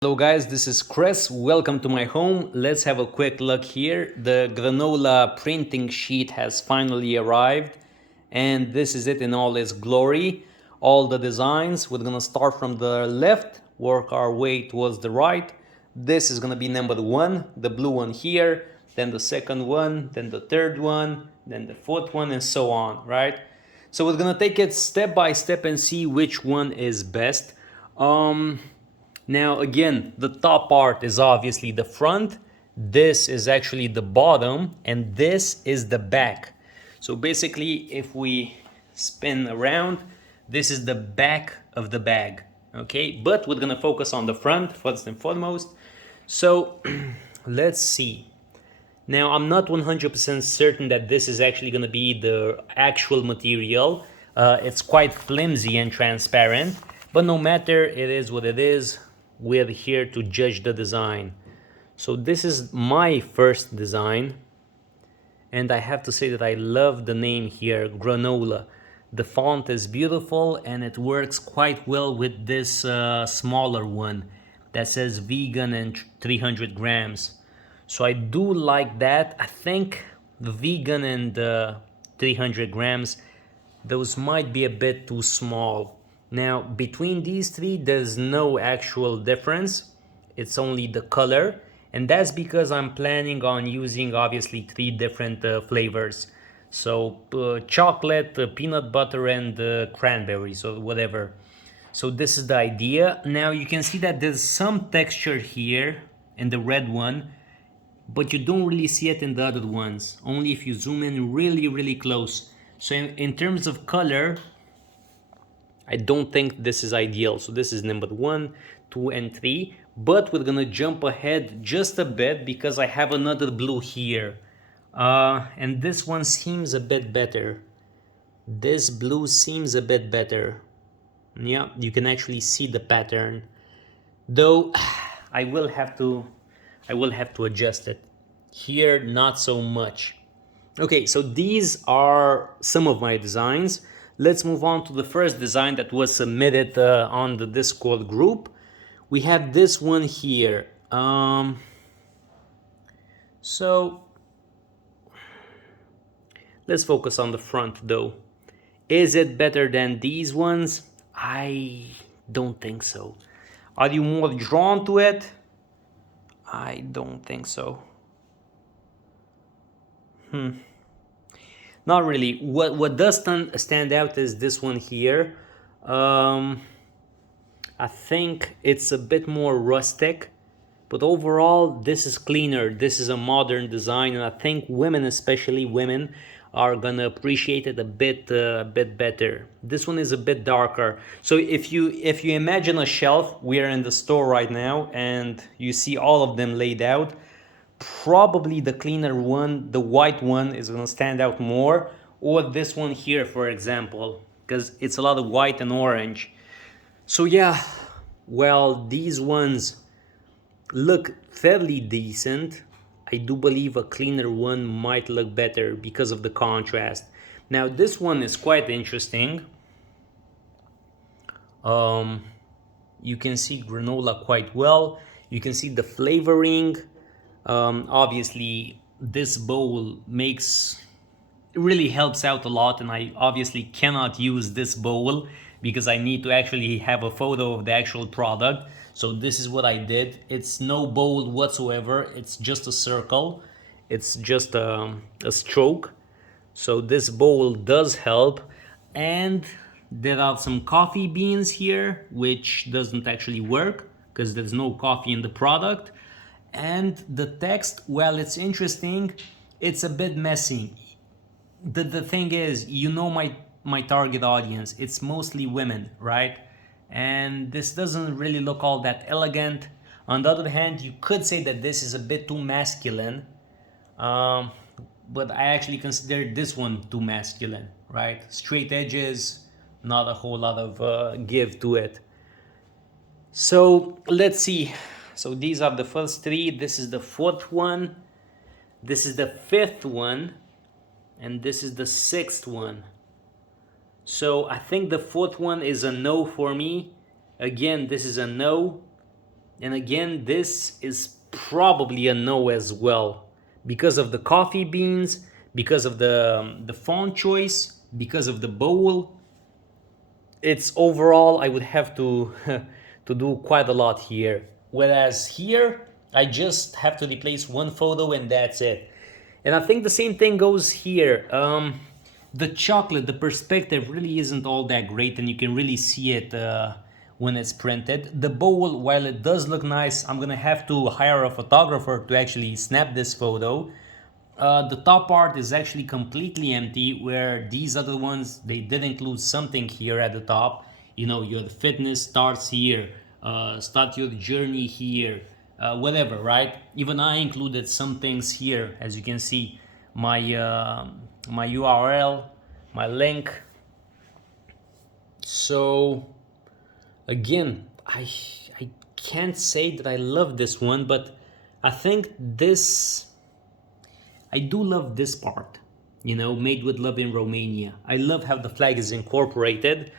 Hello guys, this is Chris. Welcome to my home. Let's have a quick look here. The Granola printing sheet has finally arrived and this is it in all its glory. All the designs, we're gonna start from the left, work our way towards the right. This is gonna be number one, the blue one here, then the second one, then the third one, then the fourth one, and so on, right? So we're gonna take it step by step and see which one is best. Now again, the top part is obviously the front, this is actually the bottom, and this is the back. So basically, if we spin around, this is the back of the bag, okay? But we're gonna focus on the front first and foremost. So let's see. Now I'm not 100% certain that this is actually gonna be the actual material. It's quite flimsy and transparent, but no matter, it is what it is. We're here to judge the design. So this is my first design, and I have to say that I love the name here, Granola. The font is beautiful and it works quite well with this smaller one that says vegan and 300 grams. So I do like that. I think the vegan and 300 grams, those might be a bit too small. Now, between these three, there's no actual difference. It's only the color. And that's because I'm planning on using, obviously, three different flavors. So, chocolate, peanut butter, and cranberry, so whatever. So this is the idea. Now, you can see that there's some texture here in the red one, but you don't really see it in the other ones. Only if you zoom in really, really close. So in terms of color, I don't think this is ideal. So this is number 1, 2, and 3. But we're gonna jump ahead just a bit because I have another blue here. And this one seems a bit better. This blue seems a bit better. Yeah, you can actually see the pattern. Though I will have to adjust it. Here, not so much. Okay, so these are some of my designs. Let's move on to the first design that was submitted on the Discord group. We have this one here. So let's focus on the front though. Is it better than these ones? I don't think so. Are you more drawn to it? I don't think so. Not really. What does stand out is this one here. I think it's a bit more rustic, but overall this is cleaner. This is a modern design, and I think women, especially women, are gonna appreciate it a bit better. This one is a bit darker. So if you imagine a shelf, we are in the store right now, and you see all of them laid out. Probably the cleaner one, the white one, is gonna stand out more, or this one here, for example, because it's a lot of white and orange. So yeah, well, these ones look fairly decent. I do believe a cleaner one might look better because of the contrast. Now this one is quite interesting. You can see granola quite well. You can see the flavoring. Obviously, this bowl really helps out a lot, and I obviously cannot use this bowl because I need to actually have a photo of the actual product. So this is what I did. It's no bowl whatsoever. It's just a circle. It's just a stroke. So this bowl does help. And there are some coffee beans here, which doesn't actually work because there's no coffee in the product. And the text, well, it's interesting. It's a bit messy. The thing is, you know my target audience. It's mostly women, right? And this doesn't really look all that elegant. On the other hand, you could say that this is a bit too masculine. But I actually consider this one too masculine, right? Straight edges, not a whole lot of give to it. So let's see. So these are the first three. This is the fourth one. This is the fifth one. And this is the sixth one. So I think the fourth one is a no for me. Again, this is a no. And again, this is probably a no as well because of the coffee beans, because of the font choice, because of the bowl. It's overall I would have to to do quite a lot here. Whereas here I just have to replace one photo and that's it. And I think the same thing goes here. The chocolate, the perspective really isn't all that great, and you can really see it when it's printed. The bowl, while it does look nice, I'm gonna have to hire a photographer to actually snap this photo. The top part is actually completely empty, where these other ones, they did include something here at the top. You know, your fitness starts here, start your journey here, whatever, right? Even I included some things here, as you can see, my my URL, my link. So again, I can't say that I love this one, but I think this, I do love this part, you know, made with love in Romania. I love how the flag is incorporated.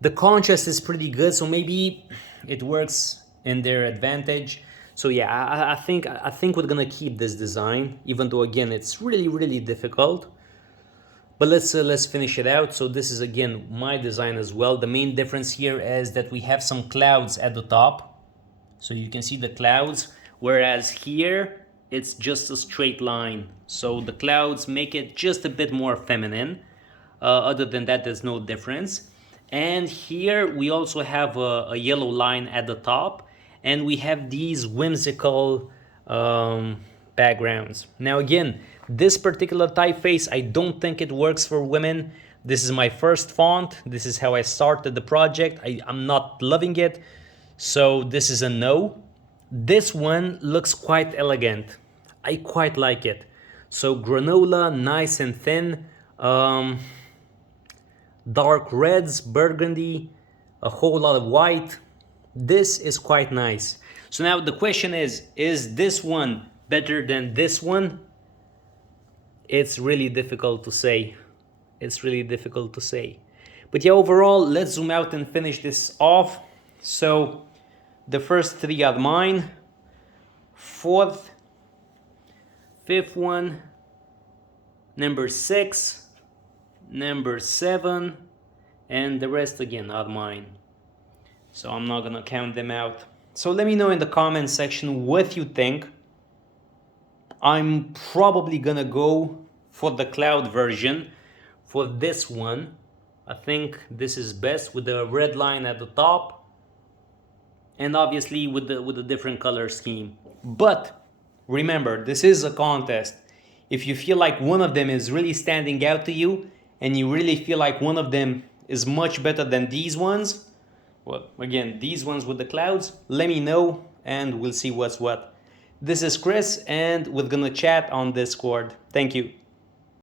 The contrast is pretty good, so maybe it works in their advantage. So yeah, I think we're gonna keep this design, even though again it's really difficult. But let's finish it out. So this is again my design as well. The main difference here is that we have some clouds at the top, so you can see the clouds, whereas here it's just a straight line. So the clouds make it just a bit more feminine. Other than that, there's no difference. And here we also have a yellow line at the top, and we have these whimsical backgrounds. Now again, this particular typeface, I don't think it works for women. This is my first font. This is how I started the project. I'm not loving it, so this is a no. This one looks quite elegant. I quite like it. So granola, nice and thin. Dark reds, burgundy, a whole lot of white. This is quite nice. So now the question is this one better than this one? It's really difficult to say. It's really difficult to say. But yeah, overall, let's zoom out and finish this off. So the first three are mine. Fourth, fifth one, number 6, number 7, and the rest again are mine. So I'm not gonna count them out. So let me know in the comment section what you think. I'm probably gonna go for the cloud version for this one. I think this is best with the red line at the top, and obviously with the different color scheme. But remember, this is a contest. If you feel like one of them is really standing out to you, and you really feel like one of them is much better than these ones, well, again, these ones with the clouds, let me know and we'll see what's what. This is Chris, and we're gonna chat on Discord. Thank you.